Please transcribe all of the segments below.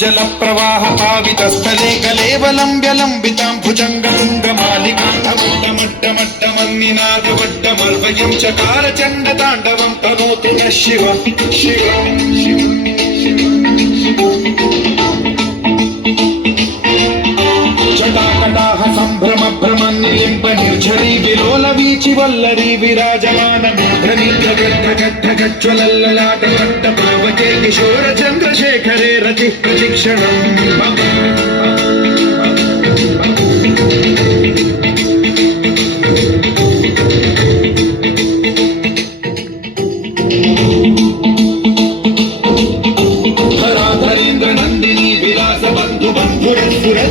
जल प्रवाह पावितस्थले कलेवलम्ब्यलम्बितां भुजङ्गतुङ्गमालिकान्तमट्टमट्टमट्टमन्निनादवट्टमर्वयं चकार चण्डताण्डवं तनोतु नः शिवं शिवं शिवं जटाकटाह सम्भ्रम भ्रमन्निलिम्ब निर्झरी विलोल वीचि वल्लरी विराजमान मूर्धनि गद्गद्गज्ज्वलल्ललाट पावके किशोर चन्द्रशेखरे रतिः प्रशिक्षणम्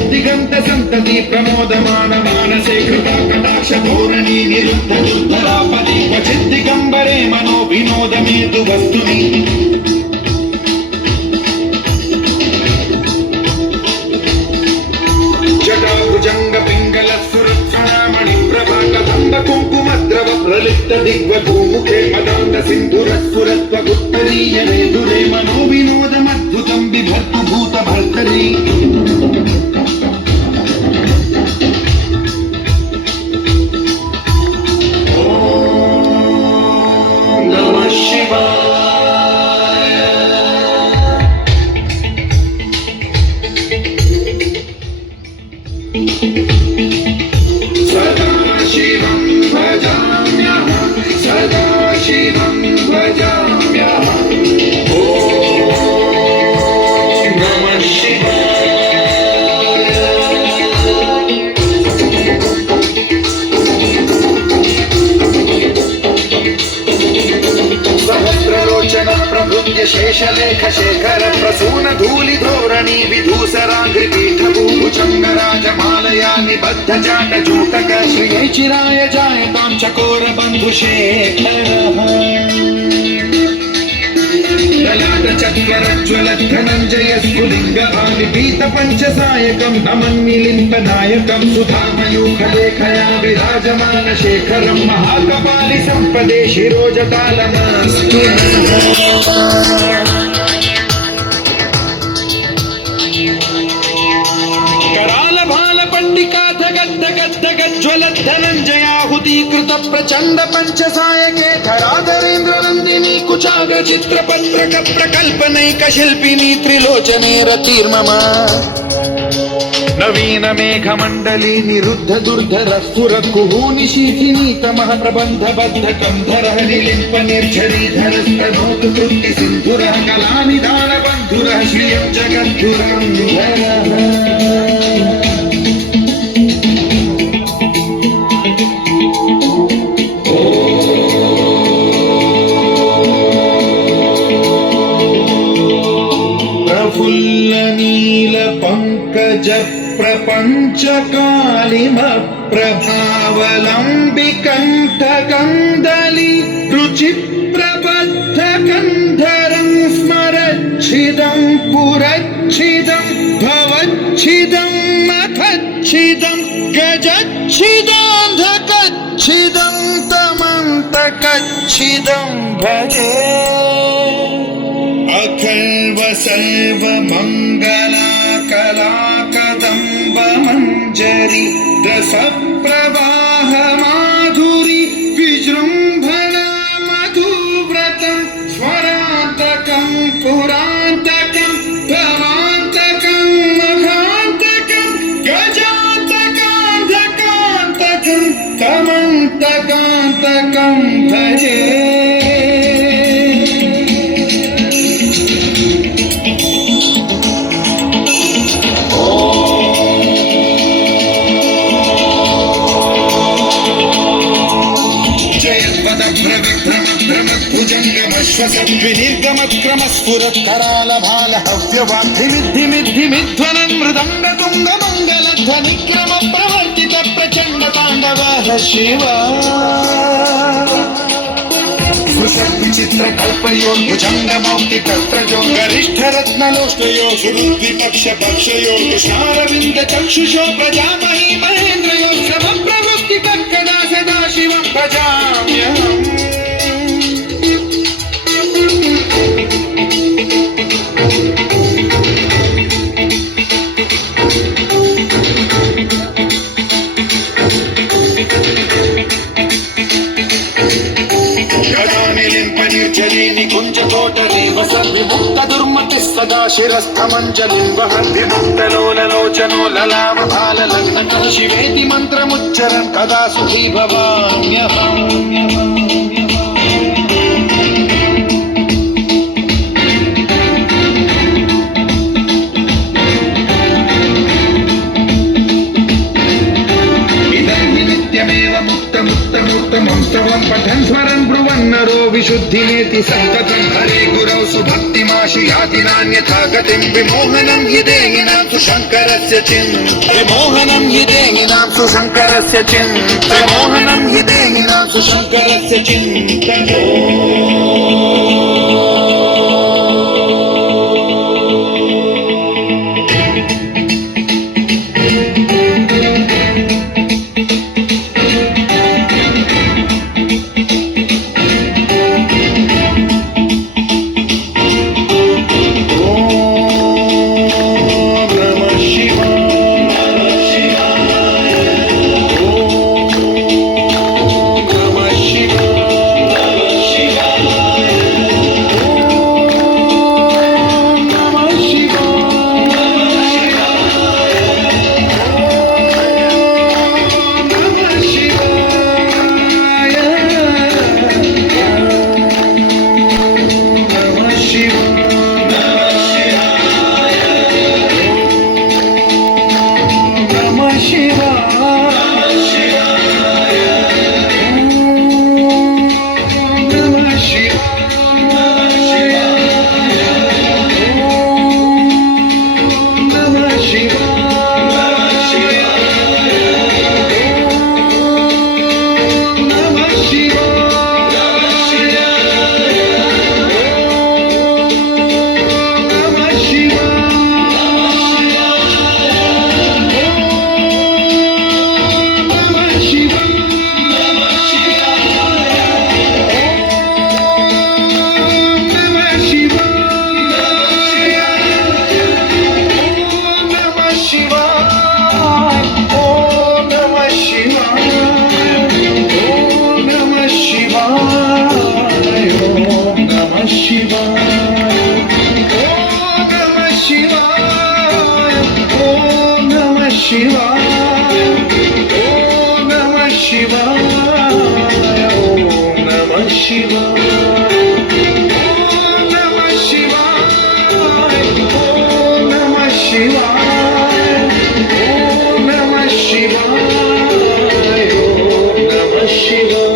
दिगंत संतति प्रमोदमान मानसे कृपा कटाक्ष धोरणी निरुद्ध दुर्धरापदि क्वचित् दिगंबरे मनो विनोद मेतु वस्तुनि जटा भुजंग पिंगल सुरक्षणामणि प्रभा कदंब कुंकुमद्रव प्रलिप्त दिग्वधू मुखे मदान्त सिंधुर स्फुरत्व गुप्तरीय नेतुरे मनो विनोदमद्भुतं बिभर्तु भूत भर्तरी सदा शिवं भजाम्यहं सदा शिवं भजाम्यहं ॐ नमः शिवाय सहस्रलोचन प्रभृत्य शेषलेख शेखर प्रसून धूलि धोरणी विधूसराग्रि भुजंगराजमालया निबद्ध जाट जूटक श्रियै चिराय जायतां चकोर बन्धुशेखरः ललाट चक्रज्ज्वल धनञ्जय स्फुलिङ्गभाविपीत पञ्चसायकं नमन्निलिम्बनायकं सुधामयूखलेखया विराजमान शेखरं महाकपालि सम्पदे शिरोजटालमस्तु धनञ्जयाहुतीकृत प्रचण्ड पञ्चसायके धराधरेन्द्र नन्दिनी कुचाग्र चित्रपत्रक प्रकल्पनैक शिल्पिनी त्रिलोचने रतिर्मम नवीन मेघमण्डली निरुद्ध दुर्धर स्फुर कुहूनि शीथिनी तमः प्रबन्ध बद्ध कन्धरः निलिम्प निर्झरी धरस्तनोतु कृत्ति सिन्धुरः कलानिधान बन्धुरः श्रियं जगद्धुरं पंकज प्रपंच कालिम प्रभावलंबि कंठ कंदली रुचि प्रबद्ध कंधरं स्मरच्छिदं पुरच्छिदं भवच्छिदं मथच्छिदं गजच्छिदान्धकच्छिदं तमन्तकच्छिदं भजे अखल्व सर्व मंगला कला कदम्ब मंजरी रस प्रवाह माधुरी विजृंभणा मधुव्रतं स्वरान्तकं पुरान्तकं भवान्तकं मघान्तकं गजान्तकान्धकान्तकं तमन्तकान्तकं भजे विनिर्गमक्रमस्फुरत्करालभाल हव्यवाग्धिमिद्धिमिद्धिमिध्वनन् मृदङ्गतुङ्गमङ्गलध्वनिक्रम प्रवर्तित प्रचण्ड ताण्डवः शिव विचित्र कल्पयो भुजङ्गमौक्ति कर्त्रजो गरिष्ठ रत्नलोष्टयो सुरुद्विपक्ष पक्षयो कृष्णारविन्द चक्षुषो प्रजामहि महेन्द्रयो श्रम प्रवृत्ति कदा सदा शिवं भजाम्यहम् శిరస్థమంజలిం వహంతి ముక్తలోలలోచనో లలామ బాలలగ్న శివేతి మంత్రముచ్చరన్ కదా సుఖీ భవామ్యహం. పఠన్ స్మరన్ బ్రువన్నరో విశుద్ధినేతి సంతతం హరే గురౌ సుభక్తిమాశు యాతి నాన్యథా గతిం విమోహనం హి దేహినాం సుశంకరస్య చింత విమోహనం హి దేహినాం సుశంకరస్య చింత విమోహనం హి దేహినాం సుశంకరస్య చింతయో. Shiva.